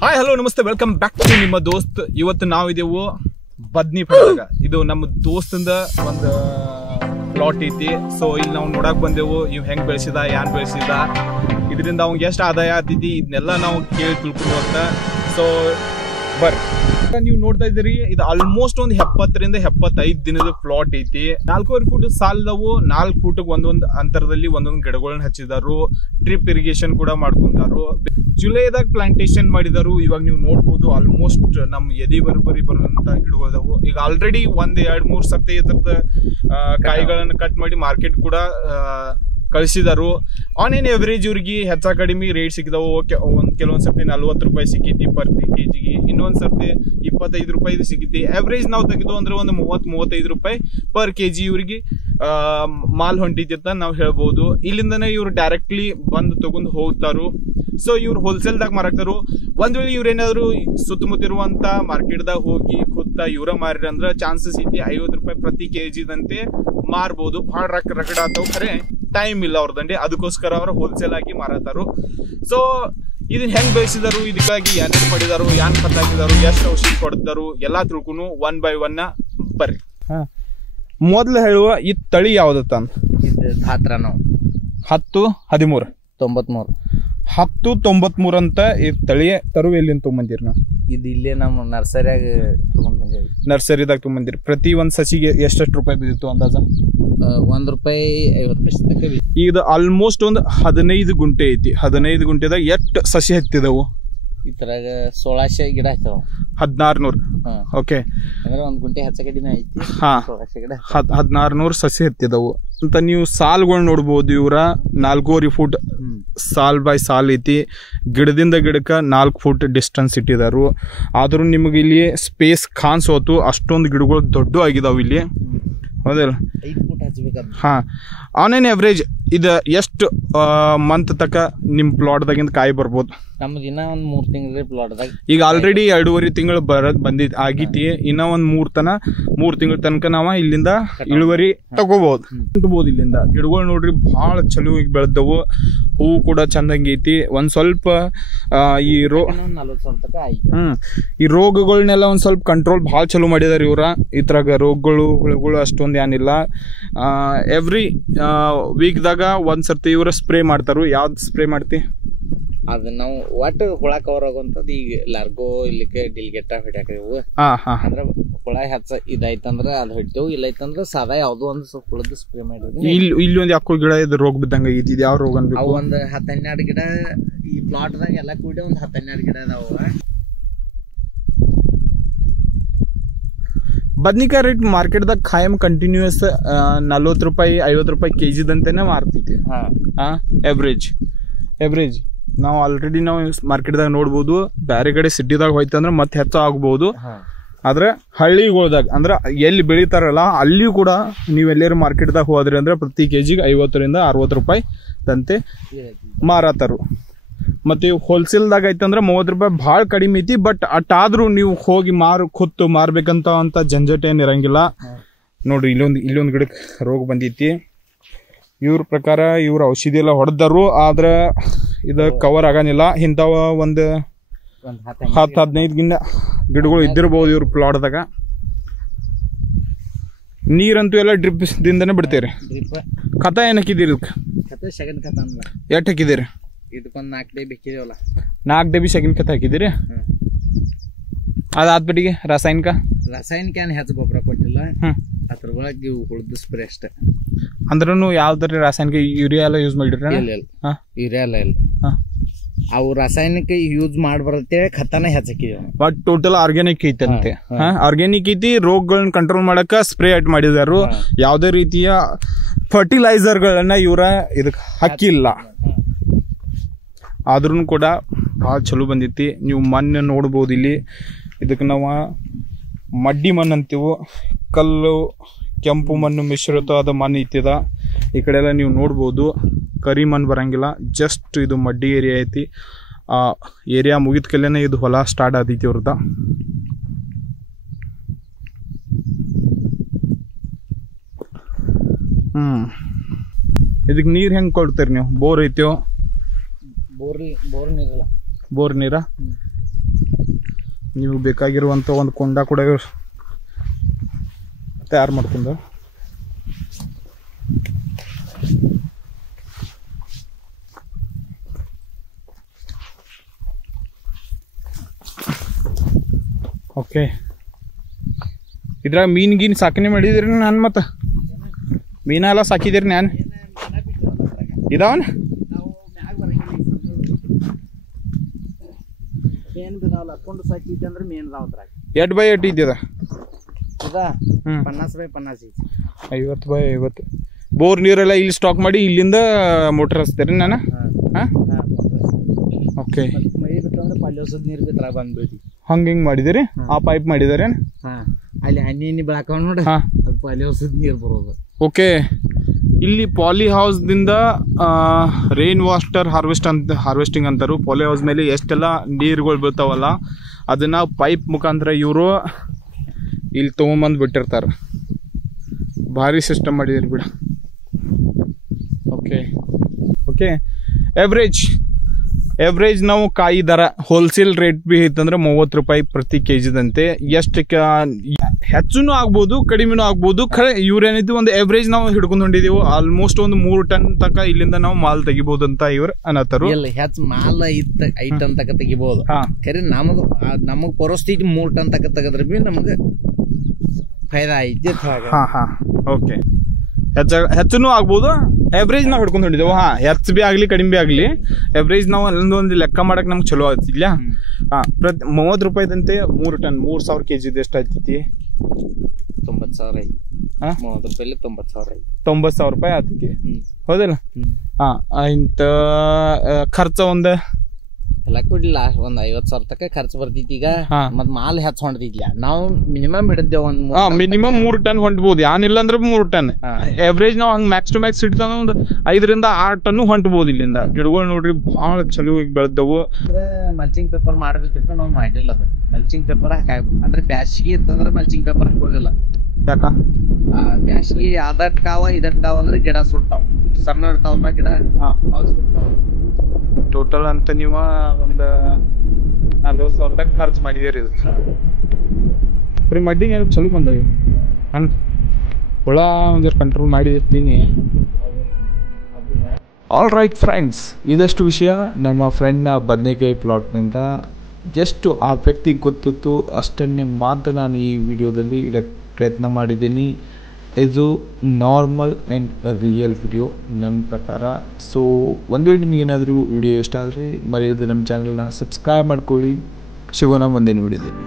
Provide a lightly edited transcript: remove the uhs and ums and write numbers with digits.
Hi hello ನಮಸ್ತೆ, welcome back to ನಿಮ್ಮ ದೋಸ್ತ್. ಇವತ್ತು ನಾವಿದೆವು ಬದ್ನಿ ಪಡೆದಾಗ. ಇದು ನಮ್ಮ ದೋಸ್ತಂದ ಒಂದು ಪ್ಲಾಟ್ ಐತಿ. ಸೊ ಇಲ್ಲಿ ನಾವು ನೋಡಕ್ ಬಂದೆವು, ಇವ್ ಹೆಂಗ್ ಬೆಳೆಸಿದ, ಯಾನ್ ಬೆಳೆಸಿದ, ಇದರಿಂದ ಅವ್ಗೆ ಎಷ್ಟು ಆದಾಯ ಆಗ್ತೈತಿ, ಇದನ್ನೆಲ್ಲ ನಾವು ಕೇಳಿ ತಿಳ್ಕೊಂಡು ಅಂತ. ಸೊ ಬರ್ರಿ, ನೀವು ನೋಡ್ತಾ ಇದ್ದೀರಿ, ಇದು ಆಲ್ಮೋಸ್ಟ್ ಒಂದು 70 ರಿಂದ 75 ದಿನದ ಪ್ಲಾಟ್ ಐತಿ. 4.5 ಫೂಟ್ ಸಾಲದವು, 4 ಫೂಟ್ ಒಂದೊಂದು ಅಂತರದಲ್ಲಿ ಒಂದೊಂದು ಗಿಡಗಳನ್ನ ಹಚ್ಚಿದಾರು. ಡ್ರಿಪ್ ಇರಿಗೇಷನ್ ಕೂಡ ಮಾಡ್ಕೊಂಡಾರು. ಜುಲೈದಾಗ ಪ್ಲಾಂಟೇಶನ್ ಮಾಡಿದಾರು. ಇವಾಗ ನೀವು ನೋಡ್ಬೋದು, ಆಲ್ಮೋಸ್ಟ್ ನಮ್ಮ ಎದಿ ಬರೋಬ್ಬರಿ ಬರುವಂತ ಗಿಡಗಳದಾವು. ಈಗ ಆಲ್ರೆಡಿ 1-2-3 ಸತಿ ಇದ್ರದ ಕಾಯಿಗಳನ್ನ ಕಟ್ ಮಾಡಿ ಮಾರ್ಕೆಟ್ ಕೂಡ ಕಳಿಸಿದಾರು. ಆನ್ ಏನ್ ಎವರೇಜ್ ಇವ್ರಿಗೆ ಹೆಚ್ಚ ಕಡಿಮೆ ರೇಟ್ ಸಿಕ್ಕಿದಾವು. ಕೆಲವೊಂದ್ ಸರ್ತಿ 40 ರೂಪಾಯಿ ಸಿಕ್ಕೈತಿ ಪರ್ ಕೆಜಿಗೆ, ಇನ್ನೊಂದ್ ಸರ್ತಿ 25 ರೂಪಾಯಿ ಸಿಕ್ಕೈತಿ. ಎವರೇಜ್ ನಾವು ತೆಗೆದು ಅಂದ್ರೆ ಒಂದು 30-35 ರೂಪಾಯಿ ಪರ್ ಕೆಜಿ ಇವ್ರಿಗೆ ಮಾಲ್ ಹೊಂಟಿತಿ ಅಂತ ನಾವು ಹೇಳ್ಬೋದು. ಇಲ್ಲಿಂದನೇ ಇವ್ರು ಡೈರೆಕ್ಟ್ಲಿ ಬಂದು ತಗೊಂಡು ಹೋಗ್ತಾರು. ಸೊ ಇವ್ರು ಹೋಲ್ಸೇಲ್ದಾಗ ಮಾರಾಕ್ತಾರು. ಒಂದ್ ವೇಳೆ ಇವ್ರೇನಾದ್ರು ಸುತ್ತಮುತ್ತಿರುವಂತ ಮಾರ್ಕೆಟ್ದಾಗ ಹೋಗಿ ಖುದ್ದ ಇವ್ರ ಮಾರಿ ಅಂದ್ರೆ ಚಾನ್ಸಸ್ ಐತಿ 50 ರೂಪಾಯಿ ಪ್ರತಿ ಕೆಜಿದಂತೆ ಮಾರ್ಬೋದು. ಭಾಳ ರಗಡ ಆತಾವ್, ಖರೆ ಟೈಮ್ ಇಲ್ಲ ಅವ್ರದಂಡೆ, ಅದಕ್ಕೋಸ್ಕರ ಅವ್ರು ಹೋಲ್ಸೇಲ್ ಆಗಿ ಮಾರತಾರು. ಸೊ ಇದನ್ನ ಹೆಂಗ್ ಬೆಳೆಸಿದಾರು, ಇದಕ್ಕಾಗಿ ಏನೇನು ಮಾಡಿದಾರು, ಯಾನ್ ಖತ್ ಹಾಕಿದಾರು, ಎಷ್ಟು ಔಷಧಿ ಕೊಡ್ತಾರು, ಎಲ್ಲಾ ತಿಳ್ಕೊಂಡು 1 by 1 ಬರ್ರಿ. ಮೊದ್ಲು ಹೇಳುವ ಈ ತಳಿ ಯಾವ್ದತ್ತ? ಧಾತ್ರ ನಾವು 10-13 10-93 ಅಂತ ಈ ತಳಿ ತರು ಎಲ್ಲಿಂದ ತೊಗೊಂಬಂದಿರಿ ನಾವು? ಇದು ಇಲ್ಲೇ ನಮ್ಮ ನರ್ಸರಿಯಾಗ ತಗೊಂಡ್ ಬಂದೇವಿ. ನರ್ಸರಿದಾಗ ತೊಗೊಂಬಂದಿರಿ. ಪ್ರತಿ ಒಂದ್ ಸಸಿಗೆ ಎಷ್ಟೆಷ್ಟು ರೂಪಾಯಿ ಬಿದ್ದಿತ್ತು ಅಂದಾಜ? 1 ರೂಪಾಯಿ 50 ಪೈಸೆ. ಇದು ಆಲ್ಮೋಸ್ಟ್ ಒಂದು 15 ಗುಂಟೆ ಐತಿ. 15 ಗುಂಟೆದಾಗ ಎಷ್ಟು ಸಸಿ ಹತ್ತಿದವು? ಇದ್ರಾಗ 1600 ಗಿಡ ಆಯ್ತಾವ. 1600. ಓಕೆ, ಅಂದ್ರೆ 1 ಗುಂಟೆ ಹೆಚ್ಚ ಕಡಿಮೆ ಐತಿ. 1600 ಗಿಡ, 1600 ಸಸಿ ಹತ್ತಿದವು ಅಂತ. ನೀವು ಸಾಲ್ಗಳು ನೋಡ್ಬೋದು. ಇವ್ರ 4.5 ಫೂಟ್ ಸಾಲ್ ಬೈ ಸಾಲ್ ಐತಿ. ಗಿಡದಿಂದ ಗಿಡಕ್ಕೆ 4 ಫೂಟ್ ಡಿಸ್ಟೆನ್ಸ್ ಇಟ್ಟಿದಾರು. ಆದ್ರೂ ನಿಮಗೆ ಇಲ್ಲಿ ಸ್ಪೇಸ್ ಕಾಣಿಸೋತು, ಅಷ್ಟೊಂದು ಗಿಡಗಳು ದೊಡ್ಡ ಆಗಿದಾವ ಇಲ್ಲಿ, ಹೌದಲ್ಲ? 5 ಫೂಟ್ ಹಚ್ಬೇಕಾದ್ರೆ. ಹಾ, ಆನ್ ಏನ್ ಎವರೇಜ್ ಇದು ಎಷ್ಟು ಮಂತ್ ತಕ ನಿಮ್ ಪ್ಲಾಟ್ದಾಗಿಂದ ಕಾಯಿ ಬರ್ಬೋದು? ನಮ್ದು ಇನ್ನ ಒಂದ್ 3 ತಿಂಗಳ ಪ್ಲಾಟ್ದಾಗ. ಈಗ ಆಲ್ರೆಡಿ 2.5 ತಿಂಗಳು ಆಗೈತಿ. ಇನ್ನ ಒಂದ್ 3 ತಿಂಗಳ ತನಕ ನಾವ ಇಲ್ಲಿಂದ ಇಳುವರಿ ತಗೋಬಹುದು. ಇಲ್ಲಿಂದ ಗಿಡಗಳು ನೋಡ್ರಿ ಬಹಳ ಚಲೋ ಬೆಳೆದವು. ಹೂವು ಕೂಡ ಚಂದಂಗಿ ಐತಿ. ಒಂದ್ ಸ್ವಲ್ಪ ಈ ಈ ರೋಗಗಳನ್ನೆಲ್ಲ ಒಂದ್ ಸ್ವಲ್ಪ ಕಂಟ್ರೋಲ್ ಬಹಳ ಚಲೋ ಮಾಡಿದಾರೆ ಇವ್ರ. ಇದ್ರಾಗ ರೋಗಗಳು ಹುಳುಗಳು ಅಷ್ಟೊಂದು ಏನಿಲ್ಲ. ಎವ್ರಿ ವೀಕ್ದಾಗ ಒಂದ್ ಸರ್ತಿ ಇವ್ರ ಸ್ಪ್ರೇ ಮಾಡ್ತಾರು. ಯಾವ್ದು ಸ್ಪ್ರೇ ಮಾಡ್ತಿ? ಅದ ನಾವು ಒಟ್ಟು ಹುಳ ಕವರ್ ಆಗುವಂತದ್ದು. ಈಗ ಲಾರ್ಗೋ ಇಲ್ಲಿಕ್ಕೆ ಡಿಲ್ಗೆಟ್ಟ ಹೊಡ್ಯಾಕವು. ಅಂದ್ರ ಹುಳ ಹೆಚ್ಚ ಇದಾಯ್ತಂದ್ರ ಅದ್ ಹೊಡಿತೇವು, ಇಲ್ಲ ಐತಂದ್ರ ಸಾದಾ ಯಾವ್ದೋ ಒಂದ್ ಸ್ವಲ್ಪ ಹುಳದ ಸ್ಪ್ರೇ ಮಾಡಿದ್ವಿ. ಇಲ್ಲಿ ಒಂದ್ ಯಾಕೋ ಗಿಡ ಇದು ರೋಗ ಬಿದ್ದಂಗ ಐತಿ. ಇದು ಯಾವ ರೋಗ ಅನ್ಬೇಕು? ಒಂದ್ 10-12 ಗಿಡ ಈ ಪ್ಲಾಟ್ದಾಗ ಎಲ್ಲ ಕೂಡಿ ಒಂದ್ 10-12 ಗಿಡ ಅದಾವ. ಬದ್ನಿಕಾಯಿ ರೇಟ್ ಮಾರ್ಕೆಟ್ದಾಗ ಖಾಯಂ ಕಂಟಿನ್ಯೂಸ್ 40 ರೂಪಾಯಿ 50 ರೂಪಾಯಿ ಕೆಜಿದಂತೆನೆ ಮಾರ್ತೈತಿ. ಎವ್ರೇಜ್ ನಾವು ಆಲ್ರೆಡಿ ನಾವು ಮಾರ್ಕೆಟ್ದಾಗ ನೋಡ್ಬೋದು. ಬೇರೆ ಕಡೆ ಸಿಟಿದಾಗ ಹೋಯ್ತಂದ್ರೆ ಮತ್ತೆ ಹೆಚ್ಚು ಆಗ್ಬಹುದು. ಆದ್ರೆ ಹಳ್ಳಿಗಳ್ದಾಗ ಅಂದ್ರೆ ಎಲ್ಲಿ ಬೆಳಿತಾರಲ್ಲ ಅಲ್ಲಿ ಕೂಡ ನೀವು ಎಲ್ಲಾರು ಮಾರ್ಕೆಟ್ದಾಗ ಹೋದ್ರಿ ಅಂದ್ರೆ ಪ್ರತಿ ಕೆಜಿಗೆ 50 ರಿಂದ 60 ರೂಪಾಯಿ ದಂತೆ ಮಾರತಾರು. ಮತ್ತೆ ಹೋಲ್ಸೇಲ್ದಾಗ ಐತಂದ್ರೆ 30 ರೂಪಾಯಿ ಭಾಳ ಕಡಿಮೆ ಐತಿ. ಬಟ್ ಅಟ್ಟಾದ್ರೂ ನೀವು ಹೋಗಿ ಖುತ್ತು ಮಾರ್ಬೇಕಂತ ಜಂಜಟ್ ಏನ್ ಇರಂಗಿಲ್ಲ. ನೋಡ್ರಿ, ಇಲ್ಲೊಂದು ಗಿಡಕ್ಕೆ ರೋಗ ಬಂದೈತಿ. ಇವ್ರ ಪ್ರಕಾರ ಇವ್ರ ಔಷಧಿ ಎಲ್ಲ ಹೊಡೆದರು, ಆದ್ರ ಇದು ಕವರ್ ಆಗಂಗಿಲ್ಲ. ಇಂಥವ ಒಂದು 10-15 ಗಿಡಗಳು ಇದ್ದಿರ್ಬೋದು ಇವ್ರ ಪ್ಲಾಟ್ದಾಗ. ನೀರಂತೂ ಎಲ್ಲ ಡ್ರಿಪ್ ದಿಂದನೇ ಬಿಡ್ತೀರಿ. ಖತ ಏನ್ ಹಾಕಿದಿರಿ? ಎಷ್ಟು ಹಾಕಿದಿರಿ? ಇದಕ್ಕೊಂದು 4 ಡಬ್ಬಿ ಹಾಕಿದೇವಲ್ಲ. 4 ಡಬ್ಬಿ ಸೆಕೆಂಡ್ ಖತ ಹಾಕಿದಿರಿ. ಅದಾದ್ಬಿಟ್ಟಿಗೆ ರಾಸಾಯನಿಕ ಏನ್ ಹೆಚ್ಚು ಗೊಬ್ಬರ ಕೊಟ್ಟಿಲ್ಲ. ಅದ್ರ ಒಳಗೆ ಉಳಿದ ಸ್ಪ್ರೇ ಅಷ್ಟೇ. ಅಂದ್ರೂ ಯಾವ್ದಾರ ರಾಸಾಯನಿಕ ಯೂರಿಯಾ ಎಲ್ಲ ಯೂಸ್ ಮಾಡಿರಿ? ಯೂರಿಯಾ ಎಲ್ಲ ಇಲ್ಲ. ಅವು ರಾಸಾಯನಿಕ ಯೂಸ್ ಮಾಡ್ಬರತ್ತೆ, ಖತನ ಹೆಚ್ಚಾಕಿದೇವ. ಬಟ್ ಟೋಟಲ್ ಆರ್ಗ್ಯಾನಿಕ್ ಐತಂತೆ. ಆರ್ಗ್ಯಾನಿಕ್ ಐತಿ. ರೋಗಗಳನ್ನ ಕಂಟ್ರೋಲ್ ಮಾಡಕ ಸ್ಪ್ರೇ ಆಟ್ ಮಾಡಿದಾರು. ಯಾವ್ದೇ ರೀತಿಯ ಫರ್ಟಿಲೈಸರ್ ಗಳನ್ನ ಇವ್ರ ಇದಕ್ ಹಾಕಿಲ್ಲ. ಆದ್ರೂ ಕೂಡ ಭಾಳ ಚಲೋ ಬಂದೈತಿ. ನೀವು ಮಣ್ಣು ನೋಡ್ಬೋದು ಇಲ್ಲಿ. ಇದಕ್ಕೆ ನಾವು ಮಡ್ಡಿ ಮಣ್ಣು ಅಂತೀವಿ. ಕಲ್ಲು ಕೆಂಪು ಮಣ್ಣು ಮಿಶ್ರಿತವಾದ ಮಣ್ಣು ಐತಿದ. ಈ ಕಡೆ ಎಲ್ಲ ನೀವು ನೋಡ್ಬೋದು ಕರಿ ಮಣ್ಣು ಬರಂಗಿಲ್ಲ. ಜಸ್ಟ್ ಇದು ಮಡ್ಡಿ ಏರಿಯಾ ಐತಿ. ಆ ಏರಿಯಾ ಮುಗಿದ ಕಲ್ಲೇನೆ ಇದು ಹೊಲ ಸ್ಟಾರ್ಟ್ ಆದೈತಿ ಅವ್ರದ. ಇದಕ್ಕೆ ನೀರು ಹೆಂಗೆ ಕೊಡ್ತೀರಿ ನೀವು? ಬೋರ್ ಐತಿಯೋ? ಬೋರ್ ನೀರಲ್ಲ. ಬೋರ್ ನೀರಾ? ನೀವು ಬೇಕಾಗಿರುವಂಥ ಒಂದು ಕೊಂಡ ಕೂಡ ಇವ್ರು ತಯಾರು ಮಾಡ್ಕೊಂಡು ಓಕೆ. ಇದ್ರಾಗ ಮೀನು ಸಾಕಣೆ ಮಾಡಿದ್ರಿ ನಾನು ಮತ್ತೆ ಮೀನೆಲ್ಲ ಸಾಕಿದಿರಿ ನಾನು ಇದಾವನ ಎಟ್ ಬೈ ಎಟ್ ಇದ್ಯದ 50/50 ಬೋರ್ ನೀರೆಲ್ಲ ಇಲ್ಲಿ ಸ್ಟಾಕ್ ಮಾಡಿ ಇಲ್ಲಿಂದ ಮೋಟರ್ ಹಚ್ತೀರಿ ನಾನು. ಓಕೆ ಹಂಗೆ ಹಿಂಗೆ ಮಾಡಿದಿರಿ ಆ ಪೈಪ್ ಮಾಡಿದಾರೆ ಅಲ್ಲಿ ಹನಿ ಬೆಳಕ ನೋಡಿ ಪಾಲಿ ಔಷಧ ನೀರು ಬರೋದು. ಓಕೆ. ಇಲ್ಲಿ ಪಾಲಿ ಹೌಸ್ದಿಂದ ರೈನ್ ವಾಟರ್ ಹಾರ್ವೆಸ್ಟಿಂಗ್ ಅಂತಾರು. ಪಾಲಿ ಹೌಸ್ ಮೇಲೆ ಎಷ್ಟೆಲ್ಲ ನೀರುಗಳು ಬೀಳ್ತಾವಲ್ಲ ಅದನ್ನ ಪೈಪ್ ಮುಖಾಂತರ ಇವರು ಇಲ್ಲಿ ತೊಗೊಂಬಂದು ಬಿಟ್ಟಿರ್ತಾರೆ. ಭಾರಿ ಸಿಸ್ಟಮ್ ಮಾಡಿದಾರೆ ಬಿಡ. Okay okay. ಎವ್ರೇಜ್ ನಾವು ಕಾಯಿ ದರ ಹೋಲ್ಸೇಲ್ ರೇಟ್ ಬಿ ಐತಂದ್ರೆ 30 ರೂಪಾಯಿ ಪ್ರತಿ ಕೆಜಿದಂತೆ. ಎಷ್ಟು ಹೆಚ್ಚುನು ಆಗ್ಬೋದು ಕಡಿಮೆನೂ ಆಗ್ಬೋದು. ಇವ್ರೇನೈತಿ ಒಂದು ಎವ್ರೇಜ್ ನಾವು ಹಿಡ್ಕೊಂಡು ಹೊಂಟಿದೀವಿ. ಆಲ್ಮೋಸ್ಟ್ ಒಂದು 3 ಟನ್ ತನಕ ಇಲ್ಲಿಂದ ನಾವು ಮಾಲ್ ತೆಗಿಬಹುದು ಅಂತ ಇವ್ರು ಅನ್ನತ್ತಾರು. ಹೆಚ್ಚು ಮಾಲ್ 5 ಟನ್ ತನಕ ತೆಗಿಬಹುದು. ಖರೆ ನಮಗ್ ಪರಿಸ್ಥಿತಿ 3 ಟನ್ ತನಕ ತೆಗದ್ರೆ ಬಿ ನಮ್ಗೆ ಫೈದಾ ಐತಿ. ಓಕೆ. ಹೆಚ್ಚುನು ಆಗ್ಬೋದು. ಎವ್ರೇಜ್ ನಾವು ಹಿಡ್ಕೊಂಡು ಹೊಂಟಿದ್ದೇವೆ. ಹೆಚ್ಚು ಬಿ ಆಗ್ಲಿ ಕಡಿಮೆ ಬಿ ಆಗ್ಲಿ ಎವ್ರೇಜ್ ನಾವು ಒಂದು ಲೆಕ್ಕ ಮಾಡಕ್ ನಮ್ಗೆ ಚಲೋ ಆಗ್ತಿಲ್ಲ. ಪ್ರತಿ 30 ರೂಪಾಯಿದಂತೆ 3 ಟನ್ 3000 kg ಎಷ್ಟು ಆಗ್ತೈತಿ? 90,000 ಐತಿ. 30 ರೂಪಾಯಿ 90,000 ರೂಪಾಯಿ ಆಗ್ತೈತಿ. ಹೌದಲ್ಲ? ಇಂತ ಖರ್ಚು ಒಂದು ಎಲ್ಲ ಕೊಡ್ಲಿಲ್ಲ ಒಂದ್ 50,000 ತನಕ ಖರ್ಚು ಬರ್ತೈತಿ. ಈಗ ಮತ್ ಮಾಲ್ ಹೆಚ್ಚು ಹೊಂಟೈತಿಲ್ಲ. ನಾವು ಮಿನಿಮಮ್ ಹಿಡಿದೇವ್ ಮಿನಿಮಮ್ 3 ಟನ್ ಹೊಂಟ್ಬೋದು. ಏನಿಲ್ಲ ಅಂದ್ರೆ 3 ಟನ್ ಎವ್ರೇಜ್ ನಾವು ಹಂಗ್ ಮ್ಯಾಕ್ಸ್ ಟು ಮ್ಯಾಕ್ಸ್ ಇಡ್ತಾನ ಒಂದು 5 ರಿಂದ 6 ಟನ್ ಹೊಂಟ್ಬೋದು ಇಲ್ಲಿಂದ. ಗಿಡಗಳು ನೋಡ್ರಿ ಭಾಳ ಚಲೋ ಬೆಳೆದವು. ಮಲ್ಚಿಂಗ್ ಪೇಪರ್ ಮಾಡ್ಬೇಕಿತ್ತು, ನಾವು ಮಾಡಿಲ್ಲ. ಮಲ್ಚಿಂಗ್ ಪೇಪರ್ ಅಂದ್ರೆ ಬ್ಯಾಸಿಗೆ ಇತ್ತಂದ್ರೆ ಮಲ್ಚಿಂಗ್ ಪೇಪರ್ ಹಾಕೋದಿಲ್ಲ. ಯಾಕ? ಬ್ಯಾಸಿಗೆ ಅದಟ್ ಕಾವ ಇದಟ್ ಕಾವ ಅಂದ್ರೆ ಗಿಡ ಸುಟ್ಟಾವ. ಸಣ್ಣ ಇರ್ತಾವ ಗಿಡ. ಟೋಟಲ್ ಅಂತ ನೀವು ಒಂದು 40,000 ತನಕ ಖರ್ಚು ಮಾಡಿದ್ದೀರಿ. ಇದು ಬರೀ ಮಡ್ಡಿಗೆ ಏನು ಚಲೋ ಬಂದವು. ಹುಳ ಒಂದು ಕಂಟ್ರೋಲ್ ಮಾಡಿರ್ತೀನಿ. ಆಲ್ ರೈಟ್ ಫ್ರೆಂಡ್ಸ್, ಇದಷ್ಟು ವಿಷಯ ನಮ್ಮ ಫ್ರೆಂಡ್ನ ಬದನೆಕಾಯಿ ಪ್ಲಾಟ್ನಿಂದ. ಎಷ್ಟು ಆ ವ್ಯಕ್ತಿಗೆ ಗೊತ್ತಿತ್ತು ಅಷ್ಟನ್ನೇ ಮಾತ್ರ ನಾನು ಈ ವಿಡಿಯೋದಲ್ಲಿ ಇಡಕ್ಕೆ ಪ್ರಯತ್ನ ಮಾಡಿದ್ದೀನಿ. ಇದು ನಾರ್ಮಲ್ ಆ್ಯಂಡ್ ರಿಯಲ್ ವಿಡಿಯೋ ನನ್ನ ಪ್ರಕಾರ. ಸೊ ಒಂದು ವೇಳೆ ನಿಮಗೇನಾದರೂ ವಿಡಿಯೋ ಇಷ್ಟ ಆದರೆ ಮರೆಯದೆ ನಮ್ಮ ಚಾನಲ್ನ ಸಬ್ಸ್ಕ್ರೈಬ್ ಮಾಡ್ಕೊಳ್ಳಿ. ಸಿಗೋಣ ಮುಂದಿನ ವಿಡಿಯೋದಲ್ಲಿ.